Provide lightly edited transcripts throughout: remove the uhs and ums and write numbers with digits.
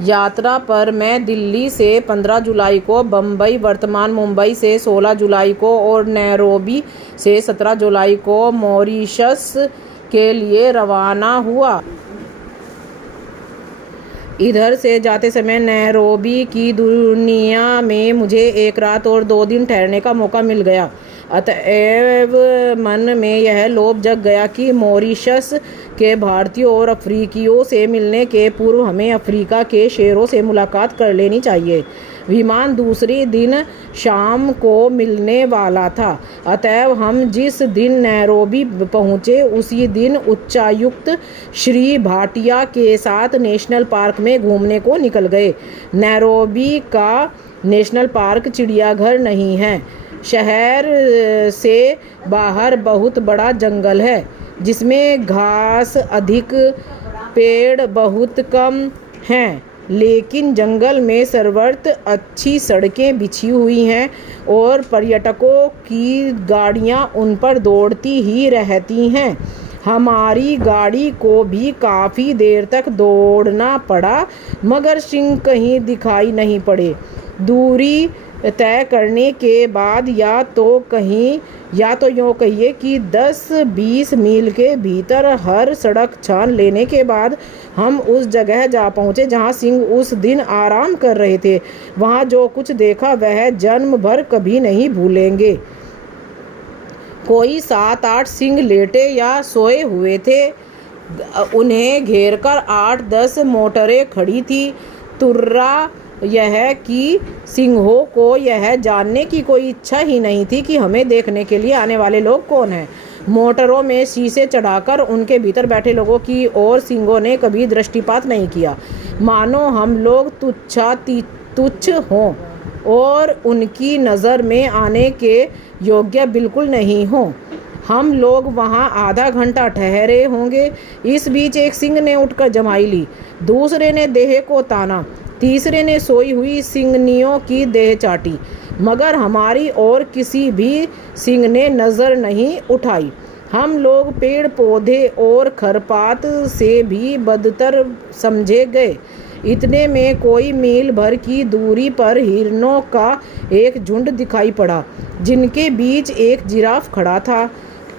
यात्रा पर मैं दिल्ली से 15 जुलाई को, बम्बई वर्तमान मुंबई से 16 जुलाई को और नैरोबी से 17 जुलाई को मॉरिशस के लिए रवाना हुआ। इधर से जाते समय नैरोबी की दुनिया में मुझे 1 रात और 2 दिन ठहरने का मौका मिल गया। अतएव मन में यह लोभ जग गया कि मॉरिशस के भारतीयों और अफ्रीकियों से मिलने के पूर्व हमें अफ्रीका के शेरों से मुलाकात कर लेनी चाहिए। विमान दूसरे दिन शाम को मिलने वाला था। अतएव हम जिस दिन नैरोबी पहुँचे उसी दिन उच्चायुक्त श्री भाटिया के साथ नेशनल पार्क में घूमने को निकल गए। नैरोबी का नेशनल पार्क चिड़ियाघर नहीं है। शहर से बाहर बहुत बड़ा जंगल है जिसमें घास अधिक, पेड़ बहुत कम हैं, लेकिन जंगल में सर्वत्र अच्छी सड़कें बिछी हुई हैं और पर्यटकों की गाड़ियां उन पर दौड़ती ही रहती हैं। हमारी गाड़ी को भी काफ़ी देर तक दौड़ना पड़ा मगर सिंह कहीं दिखाई नहीं पड़े। दूरी तय करने के बाद या तो यूँ कहिए कि 10-20 मील के भीतर हर सड़क छान लेने के बाद हम उस जगह जा पहुँचे जहाँ सिंह उस दिन आराम कर रहे थे। वहाँ जो कुछ देखा वह जन्म भर कभी नहीं भूलेंगे। कोई 7-8 सिंह लेटे या सोए हुए थे। उन्हें घेरकर 8-10 मोटरें खड़ी थी। तुर्रा यह कि सिंहों को यह जानने की कोई इच्छा ही नहीं थी कि हमें देखने के लिए आने वाले लोग कौन हैं। मोटरों में शीशे चढ़ाकर उनके भीतर बैठे लोगों की ओर सिंहों ने कभी दृष्टिपात नहीं किया, मानो हम लोग तुच्छ हों और उनकी नज़र में आने के योग्य बिल्कुल नहीं हों। हम लोग वहाँ आधा घंटा ठहरे होंगे। इस बीच एक सिंह ने उठकर जमाई ली, दूसरे ने देह को ताना, तीसरे ने सोई हुई सिंगनियों की देह चाटी, मगर हमारी और किसी भी सिंह ने नज़र नहीं उठाई। हम लोग पेड़ पौधे और खरपात से भी बदतर समझे गए। इतने में कोई मील भर की दूरी पर हिरणों का एक झुंड दिखाई पड़ा जिनके बीच एक जिराफ खड़ा था।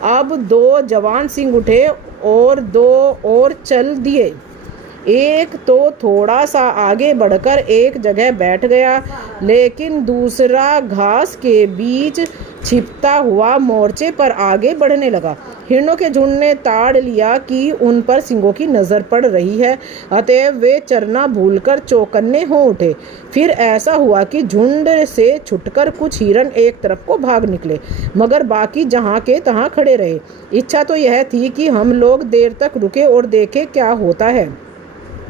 अब 2 जवान सिंह उठे और 2 और चल दिए। एक तो थोड़ा सा आगे बढ़कर एक जगह बैठ गया, लेकिन दूसरा घास के बीच छिपता हुआ मोर्चे पर आगे बढ़ने लगा। हिरणों के झुंड ने ताड़ लिया कि उन पर सिंहों की नज़र पड़ रही है, अतएव वे चरना भूलकर चौकन्ने हो उठे। फिर ऐसा हुआ कि झुंड से छुटकर कुछ हिरण एक तरफ को भाग निकले, मगर बाकी जहाँ के तहाँ खड़े रहे। इच्छा तो यह थी कि हम लोग देर तक रुके और देखें क्या होता है,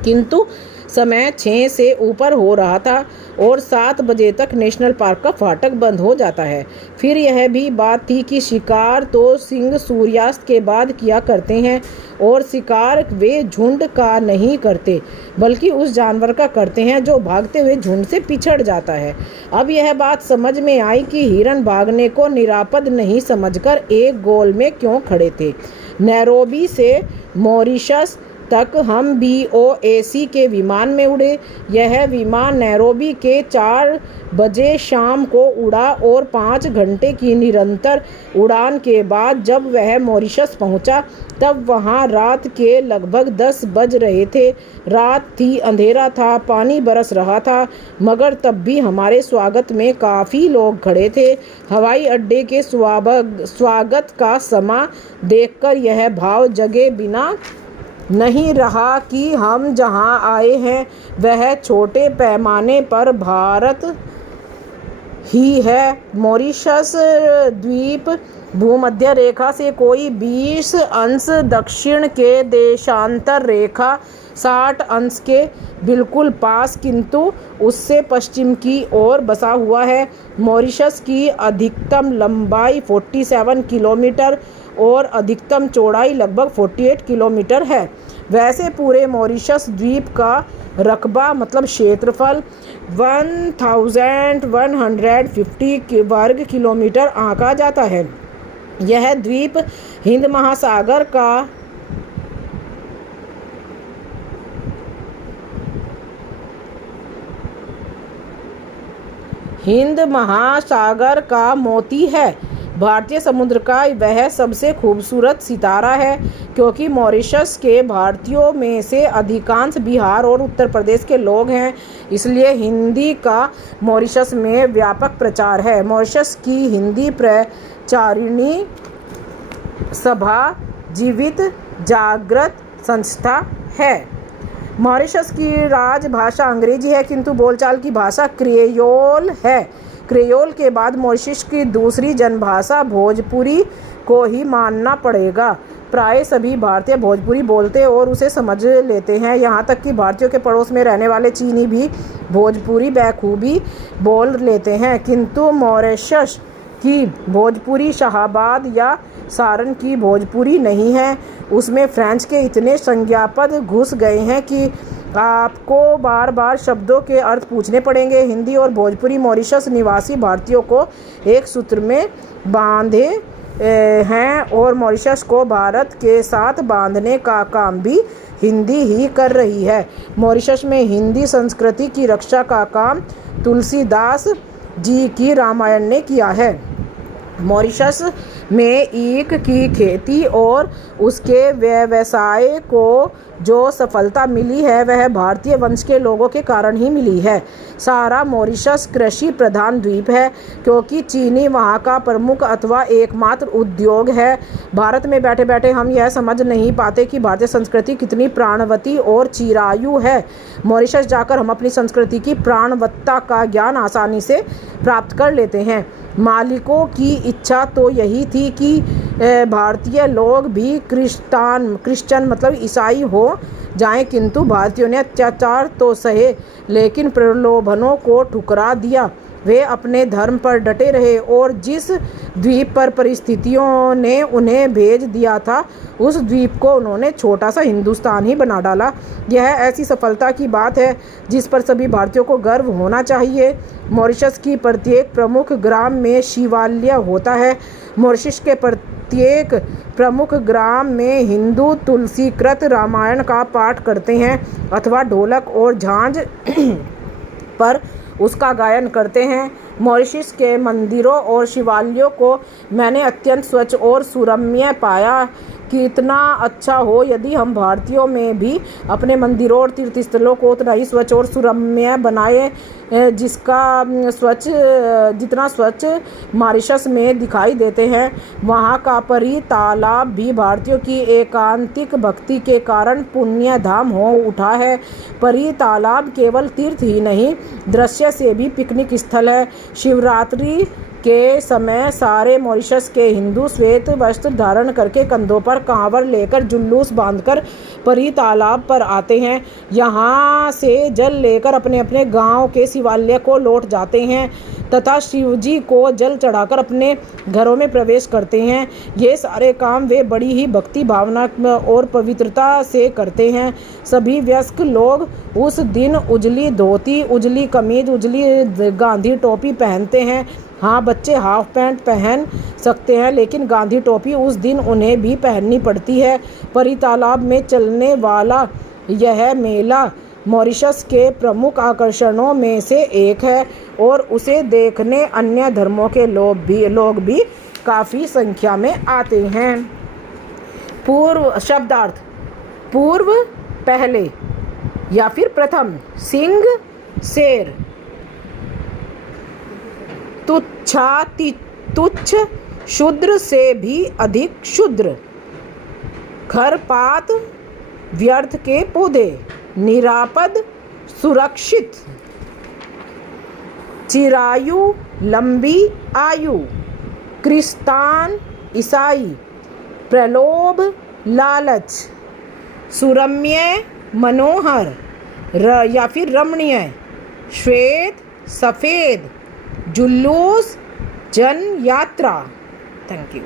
किंतु समय 6 से ऊपर हो रहा था और 7 बजे तक नेशनल पार्क का फाटक बंद हो जाता है। फिर यह भी बात थी कि शिकार तो सिंह सूर्यास्त के बाद किया करते हैं और शिकार वे झुंड का नहीं करते बल्कि उस जानवर का करते हैं जो भागते हुए झुंड से पिछड़ जाता है। अब यह बात समझ में आई कि हिरण भागने को निरापद नहीं समझकर एक गोल में क्यों खड़े थे। नैरोबी से मॉरिशस तक हम BOAC के विमान में उड़े। यह विमान नैरोबी के 4 बजे शाम को उड़ा और 5 घंटे की निरंतर उड़ान के बाद जब वह मॉरिशस पहुंचा तब वहां रात के लगभग 10 बज रहे थे। रात थी, अंधेरा था, पानी बरस रहा था, मगर तब भी हमारे स्वागत में काफ़ी लोग खड़े थे। हवाई अड्डे के स्वागत का समा देखकर यह भाव जगे बिना नहीं रहा कि हम जहां आए हैं वह छोटे पैमाने पर भारत ही है। मॉरिशस द्वीप भूमध्य रेखा से कोई 20 अंश दक्षिण के देशांतर रेखा 60 अंश के बिल्कुल पास, किंतु उससे पश्चिम की ओर बसा हुआ है। मॉरिशस की अधिकतम लंबाई 47 किलोमीटर और अधिकतम चौड़ाई लगभग 48 किलोमीटर है। वैसे पूरे मॉरिशस द्वीप का रकबा मतलब क्षेत्रफल 1150 वर्ग किलोमीटर आंका जाता है। यह द्वीप हिंद महासागर का हिंद महासागर का मोती है। भारतीय समुद्र का वह सबसे खूबसूरत सितारा है। क्योंकि मॉरिशस के भारतीयों में से अधिकांश बिहार और उत्तर प्रदेश के लोग हैं, इसलिए हिंदी का मॉरिशस में व्यापक प्रचार है। मॉरिशस की हिंदी प्रचारिणी सभा जीवित जागृत संस्था है। मॉरिशस की राजभाषा अंग्रेजी है, किंतु बोलचाल की भाषा क्रियोल है। क्रियोल के बाद मॉरिशस की दूसरी जनभाषा भोजपुरी को ही मानना पड़ेगा। प्राय सभी भारतीय भोजपुरी बोलते और उसे समझ लेते हैं। यहाँ तक कि भारतीयों के पड़ोस में रहने वाले चीनी भी भोजपुरी बखूबी बोल लेते हैं। किंतु मॉरिशस की भोजपुरी शाहाबाद या सारन की भोजपुरी नहीं है। उसमें फ्रेंच के इतने संज्ञापद घुस गए हैं कि आपको बार बार शब्दों के अर्थ पूछने पड़ेंगे। हिंदी और भोजपुरी मॉरिशस निवासी भारतीयों को एक सूत्र में बांधे हैं और मॉरिशस को भारत के साथ बांधने का काम भी हिंदी ही कर रही है। मॉरिशस में हिंदी संस्कृति की रक्षा का काम तुलसीदास जी की रामायण ने किया है। मॉरिशस में ईख की खेती और उसके व्यवसाय को जो सफलता मिली है वह भारतीय वंश के लोगों के कारण ही मिली है। सारा मॉरिशस कृषि प्रधान द्वीप है, क्योंकि चीनी वहाँ का प्रमुख अथवा एकमात्र उद्योग है। भारत में बैठे बैठे हम यह समझ नहीं पाते कि भारतीय संस्कृति कितनी प्राणवती और चिरायु है। मॉरिशस जाकर हम अपनी संस्कृति की प्राणवत्ता का ज्ञान आसानी से प्राप्त कर लेते हैं। मालिकों की इच्छा तो यही थी कि भारतीय लोग भी क्रिश्चियन मतलब ईसाई हो जाएं, किंतु भारतीयों ने अत्याचार तो सहे लेकिन प्रलोभनों को ठुकरा दिया। वे अपने धर्म पर डटे रहे और जिस द्वीप पर परिस्थितियों ने उन्हें भेज दिया था उस द्वीप को उन्होंने छोटा सा हिंदुस्तान ही बना डाला। यह ऐसी सफलता की बात है जिस पर सभी भारतीयों को गर्व होना चाहिए। मॉरिशस की प्रत्येक प्रमुख ग्राम में शिवालय होता है। मॉरिशस के प्रत्येक प्रमुख ग्राम में हिंदू तुलसीकृत रामायण का पाठ करते हैं अथवा ढोलक और झांझ पर उसका गायन करते हैं। मॉरिशस के मंदिरों और शिवालयों को मैंने अत्यंत स्वच्छ और सुरम्य पाया। कितना अच्छा हो यदि हम भारतीयों में भी अपने मंदिरों और तीर्थ स्थलों को उतना ही स्वच्छ और सुरम्य बनाए जितना स्वच्छ मॉरिशस में दिखाई देते हैं। वहाँ का परी तालाब भी भारतीयों की एकांतिक भक्ति के कारण पुण्य धाम हो उठा है। परी तालाब केवल तीर्थ ही नहीं, दृश्य से भी पिकनिक स्थल है। शिवरात्रि के समय सारे मॉरिशस के हिंदू श्वेत वस्त्र धारण करके कंधों पर कांवर लेकर जुलूस बांधकर परी तालाब पर आते हैं। यहाँ से जल लेकर अपने अपने गांव के शिवालय को लौट जाते हैं तथा शिवजी को जल चढ़ाकर अपने घरों में प्रवेश करते हैं। ये सारे काम वे बड़ी ही भक्ति भावना और पवित्रता से करते हैं। सभी वयस्क लोग उस दिन उजली धोती, उजली कमीज, उजली गांधी टोपी पहनते हैं। हाँ, बच्चे हाफ पैंट पहन सकते हैं, लेकिन गांधी टोपी उस दिन उन्हें भी पहननी पड़ती है। परी तालाब में चलने वाला यह मेला मॉरिशस के प्रमुख आकर्षणों में से एक है और उसे देखने अन्य धर्मों के लोग भी काफ़ी संख्या में आते हैं। पूर्व शब्दार्थ: पूर्व, पहले या फिर प्रथम। सिंह, शेर। तुच्छ, शूद्र से भी अधिक शूद्र। खरपात, व्यर्थ के पौधे। निरापद, सुरक्षित। चिरायु, लंबी आयु। क्रिस्तान, ईसाई। प्रलोभ, लालच। सुरम्य, मनोहर या फिर रमणीय। श्वेत, सफ़ेद। जुलूस, जन यात्रा। Thank you.